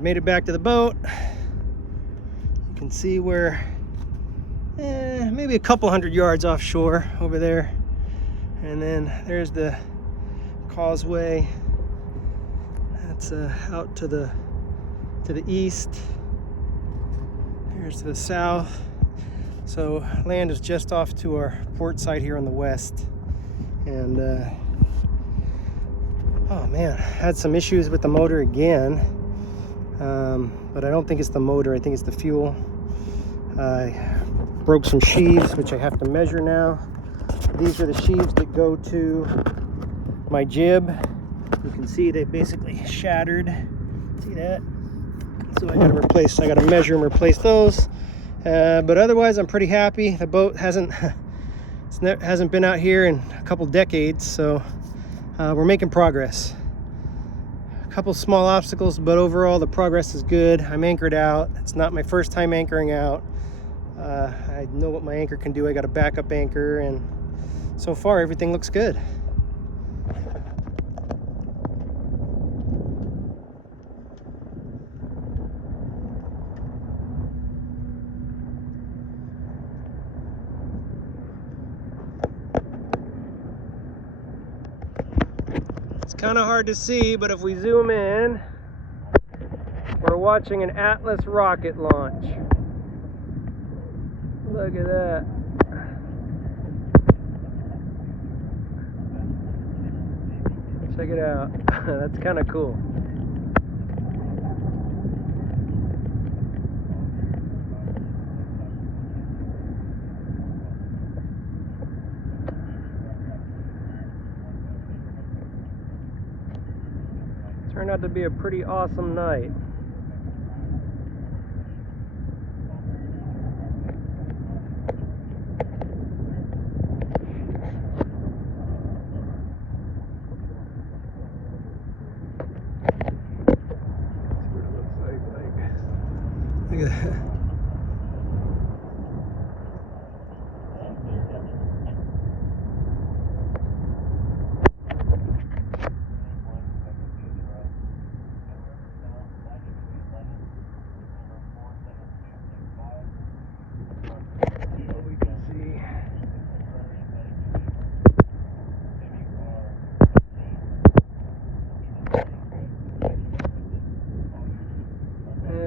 I've made it back to the boat. You can see we're maybe a couple hundred yards offshore over there. And then there's the causeway. That's out to the east. Here's to the south. So land is just off to our port side here on the west. And oh man, had some issues with the motor again. But I don't think it's the motor, I think it's the fuel. I broke some sheaves, which I have to measure now. These are the sheaves that go to my jib. You can see they basically shattered. See that? So I gotta measure and replace those. But otherwise, I'm pretty happy. The boat hasn't been out here in a couple decades, so we're making progress. A couple small obstacles, but overall the progress is good. I'm anchored out. It's not my first time anchoring out. I know what my anchor can do. I got a backup anchor, and so far everything looks good. It's kind of hard to see, but if we zoom in, we're watching an Atlas rocket launch. Look at that. Check it out. That's kind of cool. Turned out to be a pretty awesome night. Look at that.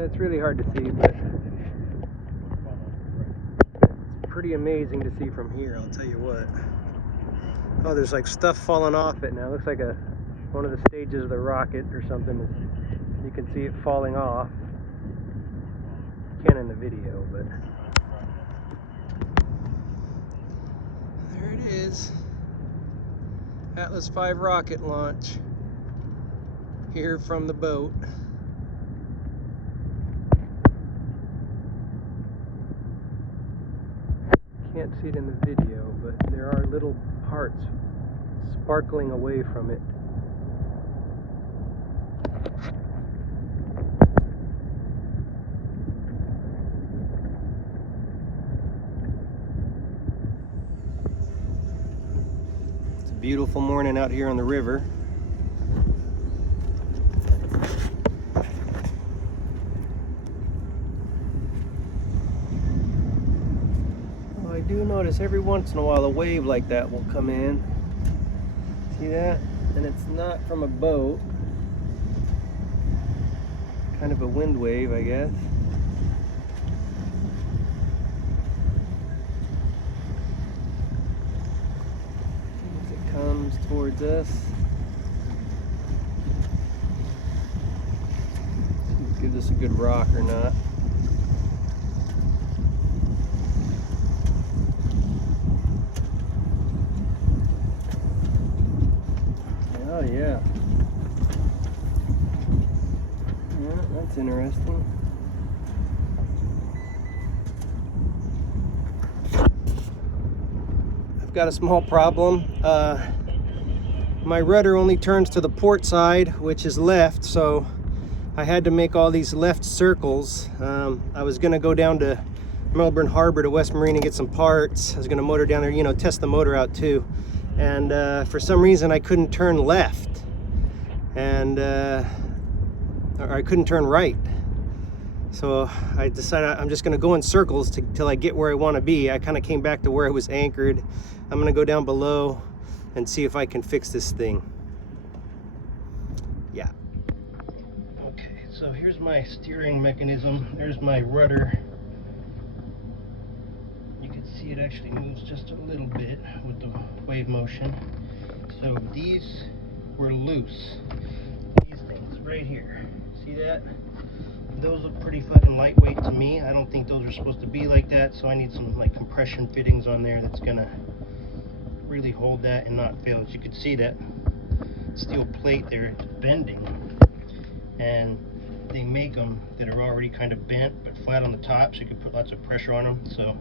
It's really hard to see, but it's pretty amazing to see from here, I'll tell you what. Oh, there's like stuff falling off it now. It looks like one of the stages of the rocket or something. You can see it falling off. You can't in the video, but there it is. Atlas V rocket launch here from the boat. Can't see it in the video, but there are little parts sparkling away from it. It's a beautiful morning out here on the river. I do notice every once in a while a wave like that will come in. See that? And it's not from a boat. Kind of a wind wave, I guess. As it comes towards us. Give this a good rock or not. Oh yeah. Yeah, that's interesting. I've got a small problem. My rudder only turns to the port side, which is left, so I had to make all these left circles. I was gonna go down to Melbourne Harbor to West Marine and get some parts. I was gonna motor down there, you know, test the motor out too. And for some reason I couldn't turn left. And or I couldn't turn right. So I decided I'm just gonna go in circles till I get where I wanna be. I kind of came back to where I was anchored. I'm gonna go down below and see if I can fix this thing. Yeah. Okay, so here's my steering mechanism. There's my rudder. You can see it actually moves just a little bit with the wave motion. So these were loose. These things right here. See that? Those look pretty fucking lightweight to me. I don't think those are supposed to be like that, so I need some like compression fittings on there that's gonna really hold that and not fail. As you can see, that steel plate there, it's bending, and they make them that are already kind of bent but flat on the top, so you can put lots of pressure on them. So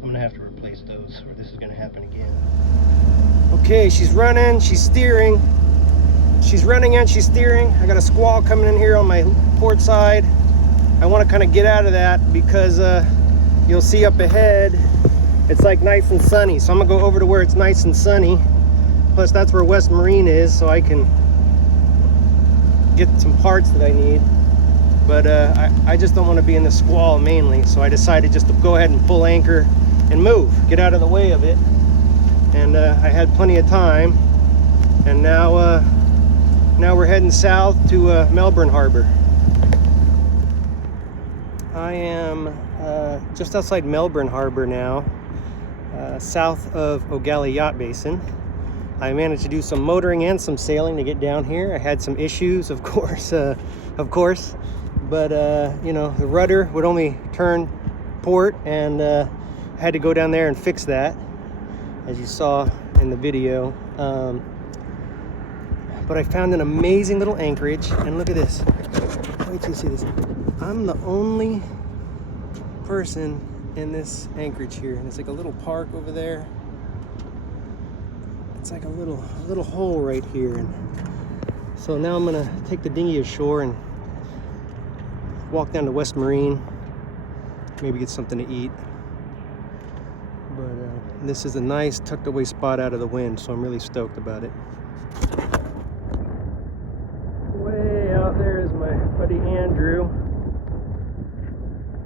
I'm gonna have to replace those, or this is gonna happen again. Okay, she's running, she's steering. She's running and she's steering. I got a squall coming in here on my port side. I want to kind of get out of that because you'll see up ahead it's like nice and sunny. So I'm gonna go over to where it's nice and sunny. Plus that's where West Marine is, so I can get some parts that I need. But I just don't want to be in the squall mainly, so I decided just to go ahead and full anchor and move, get out of the way of it. And I had plenty of time, and now we're heading south to Melbourne Harbor. I am just outside Melbourne Harbor now, south of O'Galley Yacht Basin. I managed to do some motoring and some sailing to get down here. I had some issues, of course, but you know, the rudder would only turn port, and I had to go down there and fix that, as you saw in the video. But I found an amazing little anchorage, and look at this. Wait till you see this. I'm the only person in this anchorage here, and it's like a little park over there. It's like a little hole right here, and so now I'm gonna take the dinghy ashore and walk down to West Marine, maybe get something to eat. But this is a nice tucked away spot out of the wind, so I'm really stoked about it. Way out there is my buddy Andrew.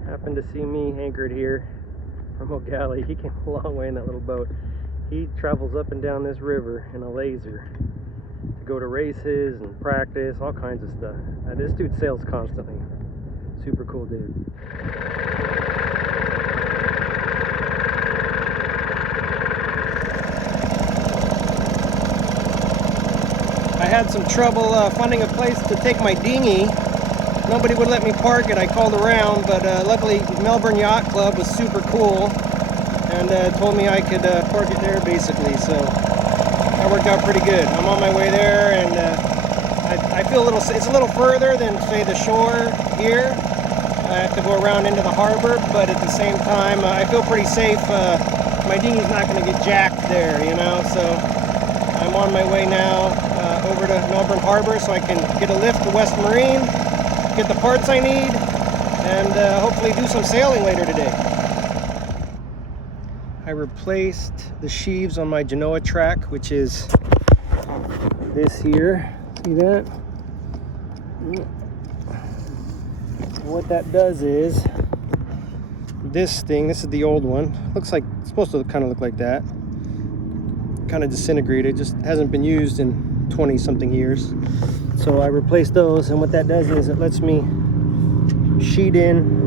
Happened to see me anchored here from O'Galley. He came a long way in that little boat. He travels up and down this river in a laser to go to races and practice, all kinds of stuff. This dude sails constantly. Super cool dude. I had some trouble finding a place to take my dinghy. Nobody would let me park it. I called around, but luckily Melbourne Yacht Club was super cool and told me I could park it there basically. So that worked out pretty good. I'm on my way there, and I feel it's a little further than, say, the shore here. I have to go around into the harbor, but at the same time, I feel pretty safe. My dinghy's not going to get jacked there, you know, so I'm on my way now over to Melbourne Harbor so I can get a lift to West Marine, get the parts I need, and hopefully do some sailing later today. I replaced the sheaves on my Genoa track, which is this here. See that? What that does is, this is the old one. Looks like, it's supposed to kind of look like that. Kind of disintegrated, just hasn't been used in 20 something years. So I replaced those, and what that does is it lets me sheet in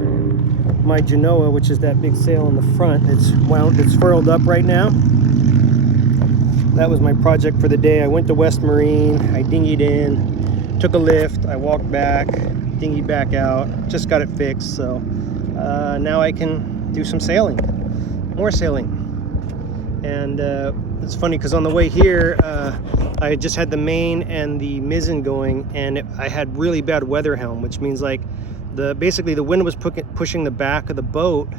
my Genoa, which is that big sail in the front. It's furled up right now. That was my project for the day. I went to West Marine, I dinghied in, took a lift, I walked back, dinghied back out, just got it fixed. So now I can do some sailing, more sailing. And it's funny because on the way here, I just had the main and the mizzen going, and I had really bad weather helm, which means like basically the wind was pushing the back of the boat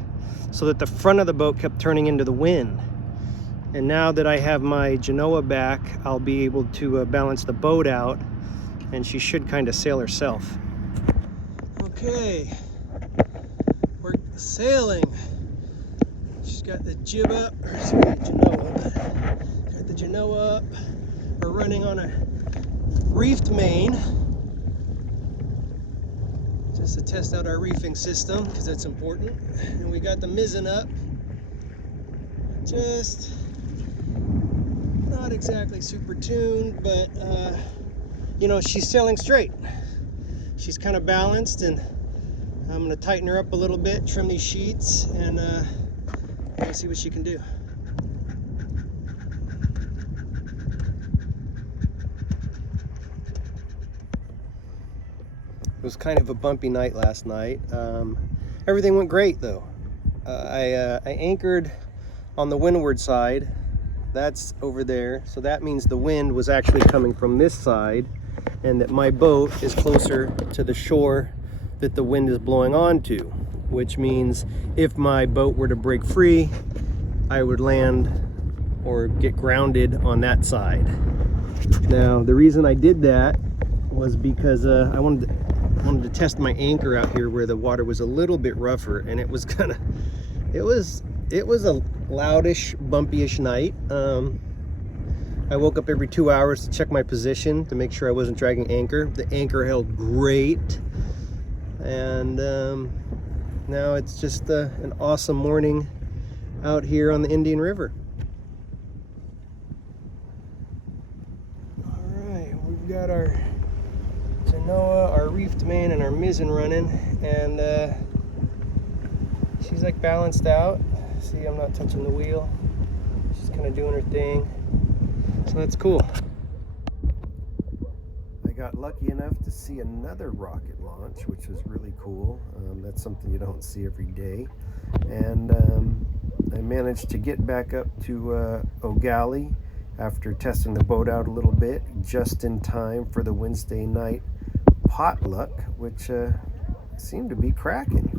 so that the front of the boat kept turning into the wind. And now that I have my Genoa back, I'll be able to balance the boat out, and she should kind of sail herself. Okay, we're sailing. She's got the jib up, or she's got the Genoa. Got the Genoa up. We're running on a reefed main. This is to test out our reefing system because that's important. And we got the mizzen up. Just not exactly super tuned, but you know, she's sailing straight. She's kind of balanced, and I'm going to tighten her up a little bit, trim these sheets, and see what she can do. It was kind of a bumpy night last night. Everything went great though. I anchored on the windward side. That's over there. So that means the wind was actually coming from this side, and that my boat is closer to the shore that the wind is blowing onto, which means if my boat were to break free, I would land or get grounded on that side. Now, the reason I did that was because I wanted to test my anchor out here where the water was a little bit rougher, and it was kind of, it was a loudish, bumpy-ish night. I woke up every 2 hours to check my position to make sure I wasn't dragging anchor. The anchor held great, and now it's just an awesome morning out here on the Indian River. All right, we've got our Genoa, our reefed main, and our mizzen running, and she's like balanced out. See, I'm not touching the wheel. She's kind of doing her thing, so that's cool. I got lucky enough to see another rocket launch, which was really cool. That's something you don't see every day. And I managed to get back up to O'Galley after testing the boat out a little bit, just in time for the Wednesday night potluck, which seemed to be cracking.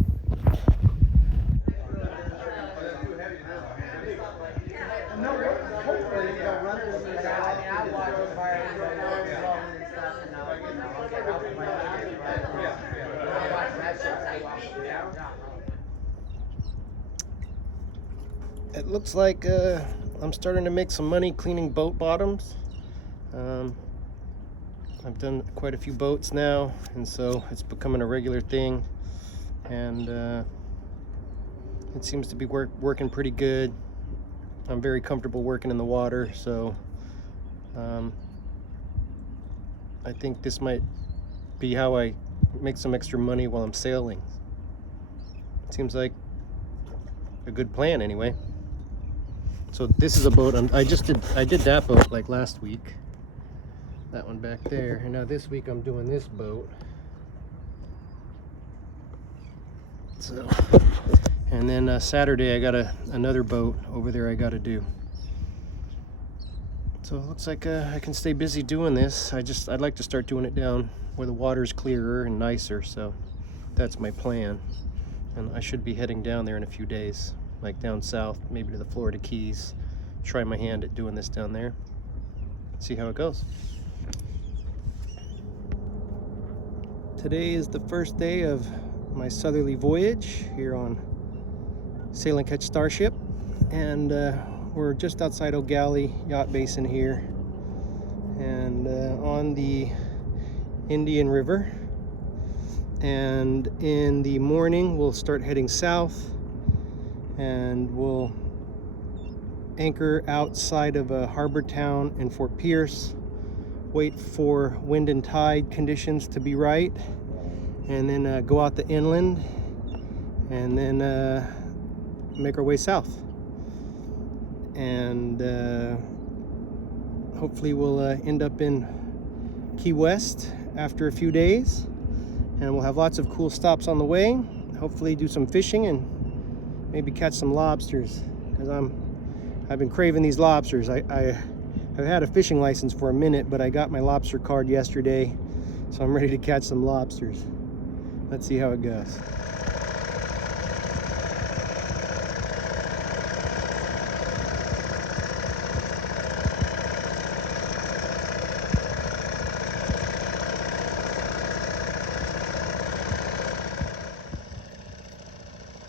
It looks like I'm starting to make some money cleaning boat bottoms. I've done quite a few boats now, and so it's becoming a regular thing, and it seems to be working pretty good. I'm very comfortable working in the water, so I think this might be how I make some extra money while I'm sailing. It seems like a good plan anyway. So this is a boat I did that boat like last week, that one back there, and now this week I'm doing this boat. So, and then Saturday I got another boat over there I got to do. So it looks like I can stay busy doing this. I'd like to start doing it down where the water's clearer and nicer, so that's my plan. And I should be heading down there in a few days, like down south, maybe to the Florida Keys. Try my hand at doing this down there. See how it goes. Today is the first day of my southerly voyage here on Sail and Catch Starship, and we're just outside O'Galley Yacht Basin here, and on the Indian River. And in the morning we'll start heading south, and we'll anchor outside of a harbor town in Fort Pierce, wait for wind and tide conditions to be right, and then go out the inland, and then make our way south. And hopefully we'll end up in Key West after a few days, and we'll have lots of cool stops on the way. Hopefully do some fishing and maybe catch some lobsters, because I've been craving these lobsters. I've had a fishing license for a minute, but I got my lobster card yesterday, so I'm ready to catch some lobsters. Let's see how it goes.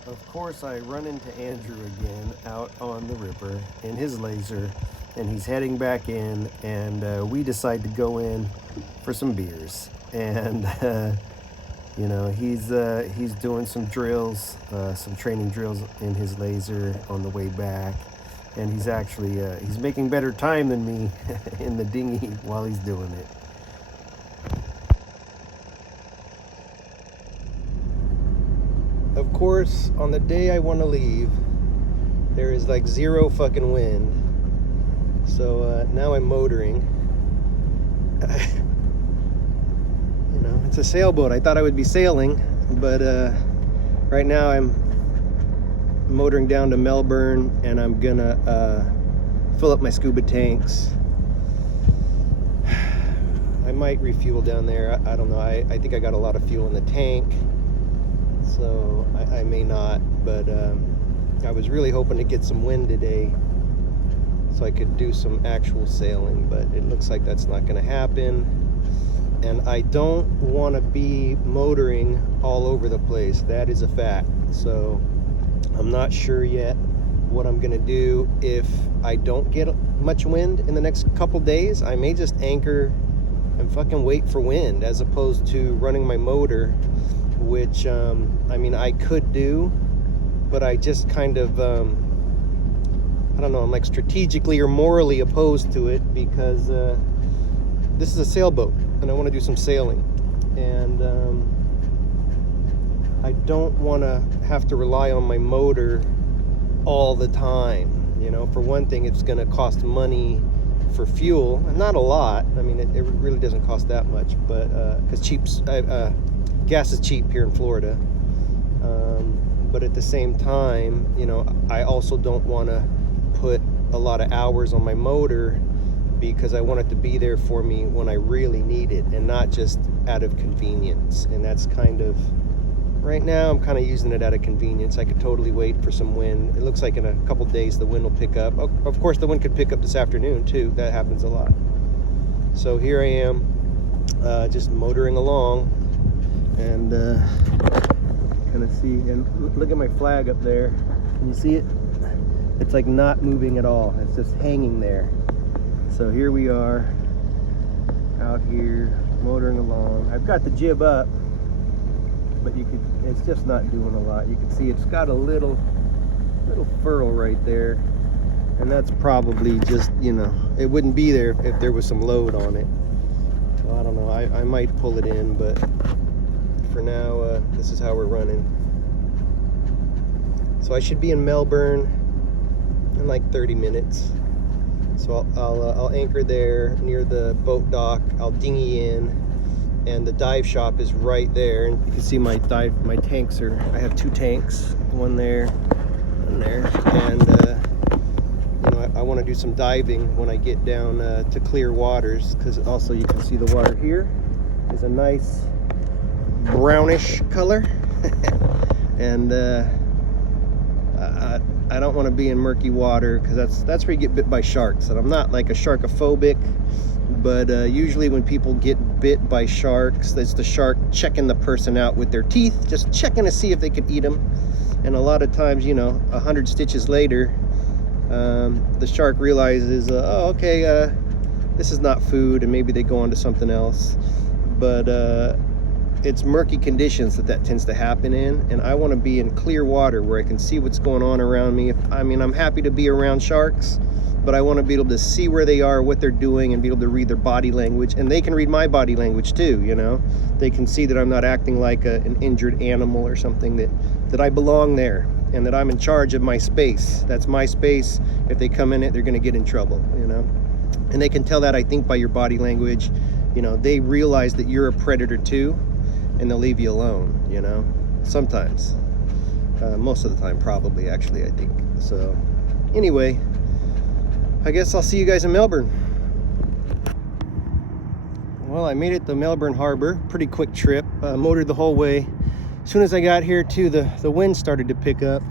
Of course, I run into Andrew again out on the river in his laser, and he's heading back in, and we decide to go in for some beers. And You know, he's doing some drills, some training drills in his laser on the way back, and he's actually he's making better time than me in the dinghy while he's doing it. Of course, on the day I want to leave, there is like zero fucking wind. So now I'm motoring. You know, it's a sailboat. I thought I would be sailing, but right now I'm motoring down to Melbourne, and I'm gonna fill up my scuba tanks. I might refuel down there. I don't know. I think I got a lot of fuel in the tank, so I may not, but I was really hoping to get some wind today so I could do some actual sailing, but it looks like that's not going to happen. And I don't want to be motoring all over the place. That is a fact. So I'm not sure yet what I'm going to do. If I don't get much wind in the next couple days, I may just anchor and fucking wait for wind as opposed to running my motor, which I mean, I could do, but I just kind of I don't know, I'm like strategically or morally opposed to it, because this is a sailboat and I want to do some sailing, and I don't want to have to rely on my motor all the time. You know, for one thing, it's going to cost money for fuel, and not a lot. I mean, it really doesn't cost that much, but because gas is cheap here in Florida. But at the same time, you know, I also don't want to put a lot of hours on my motor, because I want it to be there for me when I really need it, and not just out of convenience. And that's kind of, right now I'm kind of using it out of convenience. I could totally wait for some wind. It looks like in a couple days the wind will pick up. Of course the wind could pick up this afternoon too. That happens a lot. So here I am, just motoring along, and kind of see, and look at my flag up there. Can you see it? It's like not moving at all. It's just hanging there. So here we are, out here motoring along. I've got the jib up, but it's just not doing a lot. You can see it's got a little furl right there, and that's probably just, you know, it wouldn't be there if there was some load on it. So I don't know, I might pull it in, but for now, this is how we're running. So I should be in Melbourne in like 30 minutes. So I'll anchor there near the boat dock. I'll dinghy in, and the dive shop is right there. And you can see my tanks are, I have 2 tanks, one there, one there. And you know, I want to do some diving when I get down to clear waters, because also you can see the water here is a nice brownish color. And I don't want to be in murky water, because that's where you get bit by sharks. And I'm not like a sharkophobic, but usually when people get bit by sharks, it's the shark checking the person out with their teeth, just checking to see if they could eat them. And a lot of times, you know, 100 stitches later, the shark realizes, oh, okay, this is not food, and maybe they go on to something else. But it's murky conditions that tends to happen in, and I want to be in clear water where I can see what's going on around me. I mean, I'm happy to be around sharks, but I want to be able to see where they are, what they're doing, and be able to read their body language, and they can read my body language too. You know, they can see that I'm not acting like an injured animal or something, that I belong there, and that I'm in charge of my space. That's my space. If they come in it, they're going to get in trouble, you know. And they can tell that, I think, by your body language. You know, they realize that you're a predator too, and they'll leave you alone, you know, sometimes. Most of the time, probably, actually, I think. So, anyway, I guess I'll see you guys in Melbourne. Well, I made it to Melbourne Harbor. Pretty quick trip. Motored the whole way. As soon as I got here, too, the wind started to pick up.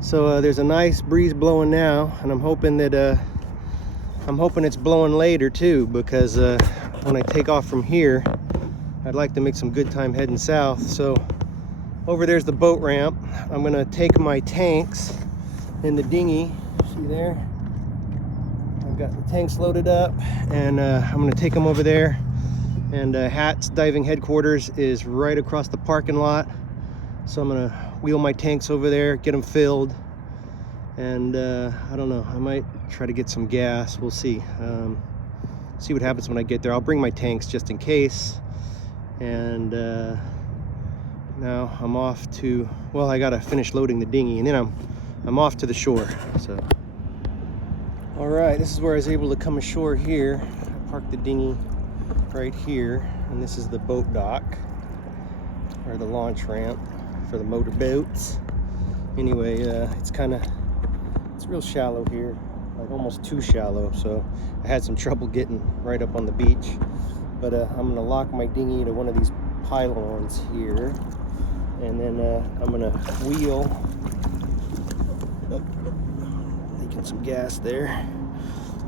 So there's a nice breeze blowing now, and I'm hoping it's blowing later, too, because when I take off from here, I'd like to make some good time heading south. So over there's the boat ramp. I'm gonna take my tanks in the dinghy. See there? I've got the tanks loaded up, and I'm gonna take them over there And Hat's diving headquarters is right across the parking lot. So I'm gonna wheel my tanks over there, get them filled. And I don't know, I might try to get some gas. We'll see. See what happens when I get there. I'll bring my tanks just in case. And now I'm off to, well, I gotta finish loading the dinghy, and then I'm off to the shore. So, all right, this is where I was able to come ashore here. I parked the dinghy right here, and this is the boat dock, or the launch ramp for the motor boats. Anyway, it's real shallow here, like almost too shallow, so I had some trouble getting right up on the beach. But I'm gonna lock my dinghy to one of these pylons here, and then I'm gonna wheel, leaking some gas there,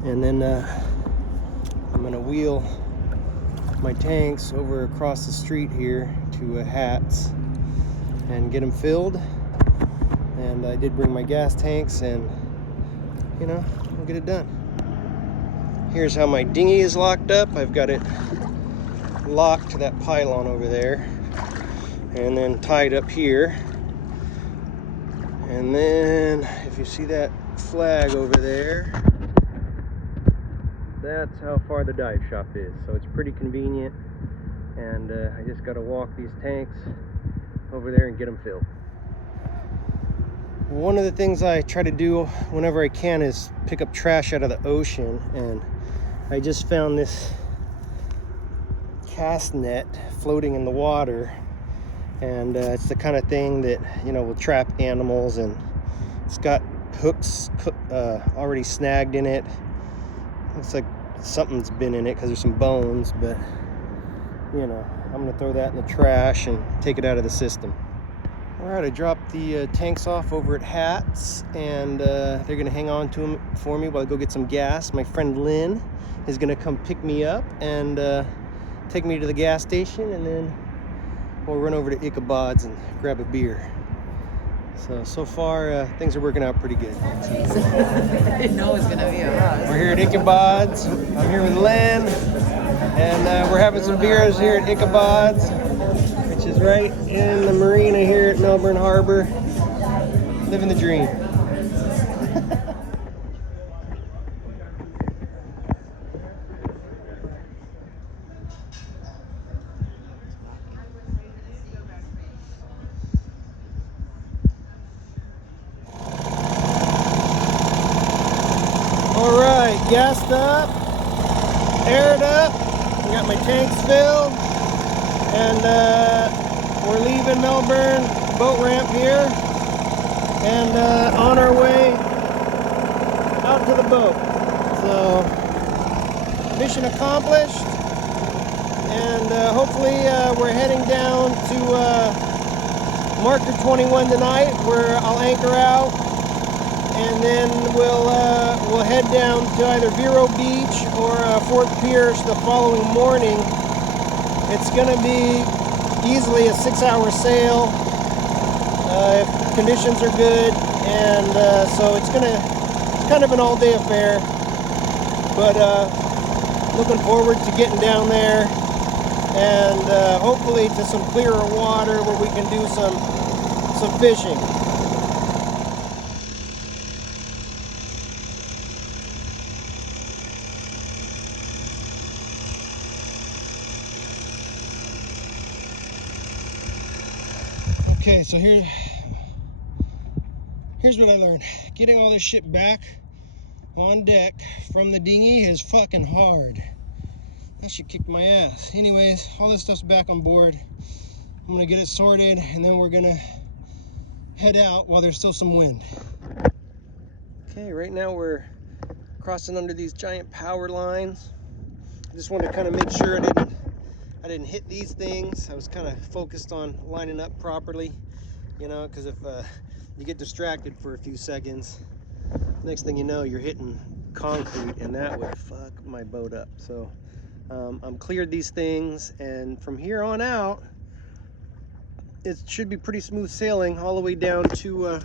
and then I'm gonna wheel my tanks over across the street here to Hat's and get them filled. And I did bring my gas tanks, and you know, we'll get it done. Here's how my dinghy is locked up. I've got it locked to that pylon over there, and then tied up here. And then if you see that flag over there, that's how far the dive shop is. So it's pretty convenient, and I just got to walk these tanks over there and get them filled. One of the things I try to do whenever I can is pick up trash out of the ocean, and I just found this cast net floating in the water, and it's the kind of thing that, you know, will trap animals, and it's got hooks already snagged in it. Looks like something's been in it because there's some bones, but you know, I'm gonna throw that in the trash and take it out of the system. All right, I dropped the tanks off over at Hat's, and they're gonna hang on to them for me while I go get some gas. My friend Lynn is gonna come pick me up and take me to the gas station, and then we'll run over to Ichabod's and grab a beer. So far, things are working out pretty good. I didn't know it was gonna be a rush. We're here at Ichabod's. I'm here with Lynn, and we're having some beers here at Ichabod's, which is right in the marina here at Melbourne Harbor. Living the dream. All right, gassed up, aired up, I got my tanks filled, and we're leaving Melbourne boat ramp here, and on our way out to the boat. So, mission accomplished, and hopefully we're heading down to marker 21 tonight, where I'll anchor out, and then we'll head down to either Vero Beach or Fort Pierce the following morning. It's going to be easily a 6-hour sail if conditions are good, and so it's kind of an all-day affair. But looking forward to getting down there, and hopefully to some clearer water where we can do some fishing. Okay, so here's what I learned. Getting all this shit back on deck from the dinghy is fucking hard. That shit kicked my ass. Anyways, all this stuff's back on board. I'm gonna get it sorted, and then we're gonna head out while there's still some wind. Okay, right now we're crossing under these giant power lines. I just wanted to kind of make sure I didn't hit these things. I was kind of focused on lining up properly, you know, because if you get distracted for a few seconds, next thing you know, you're hitting concrete, and that would fuck my boat up. So I'm cleared these things, and from here on out, it should be pretty smooth sailing all the way down to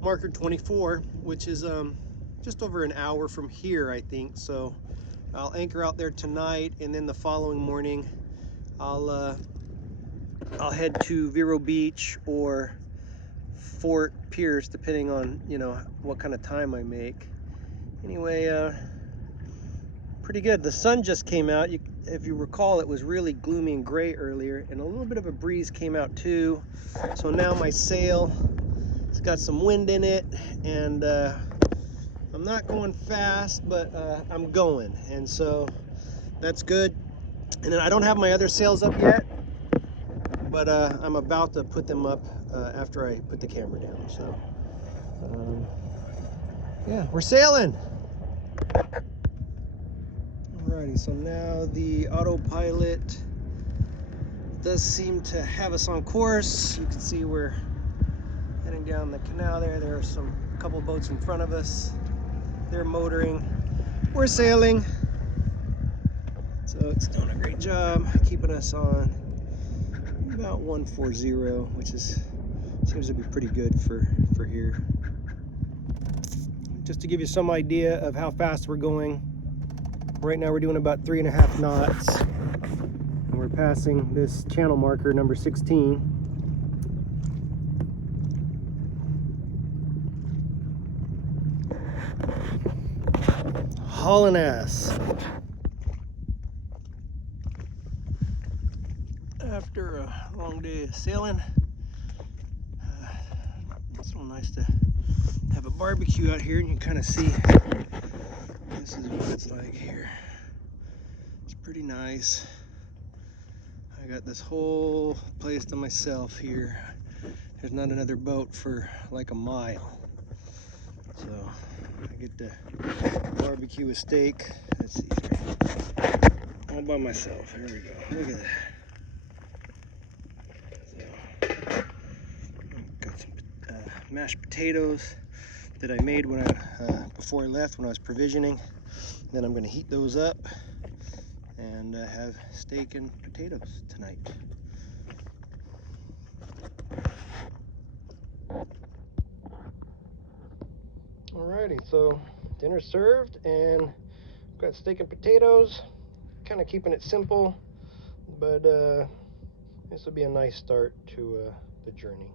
marker 24, which is just over an hour from here, I think. So I'll anchor out there tonight, and then the following morning I'll head to Vero Beach or Fort Pierce, depending on, you know, what kind of time I make. Anyway, pretty good. The sun just came out. If you recall, it was really gloomy and gray earlier, and a little bit of a breeze came out too. So now my sail, it's got some wind in it, and I'm not going fast, but I'm going, and so that's good. And then I don't have my other sails up yet, but I'm about to put them up after I put the camera down. So yeah, we're sailing. Alrighty, so now the autopilot does seem to have us on course. You can see we're heading down the canal there. There are a couple boats in front of us. They're motoring. We're sailing. So it's doing a great job keeping us on about 140, which seems to be pretty good for here. Just to give you some idea of how fast we're going. Right now we're doing about 3.5 knots. And we're passing this channel marker, number 16. Hauling ass. After a long day of sailing, it's so nice to have a barbecue out here, and you can kind of see this is what it's like here. It's pretty nice. I got this whole place to myself here. There's not another boat for like a mile. So I get to barbecue a steak. Let's see here. All by myself. Here we go. Look at that. So, I've got some mashed potatoes that I made when before I left, when I was provisioning. Then I'm going to heat those up and have steak and potatoes tonight. Alrighty, so dinner's served, and I've got steak and potatoes. Kind of keeping it simple, but this will be a nice start to the journey.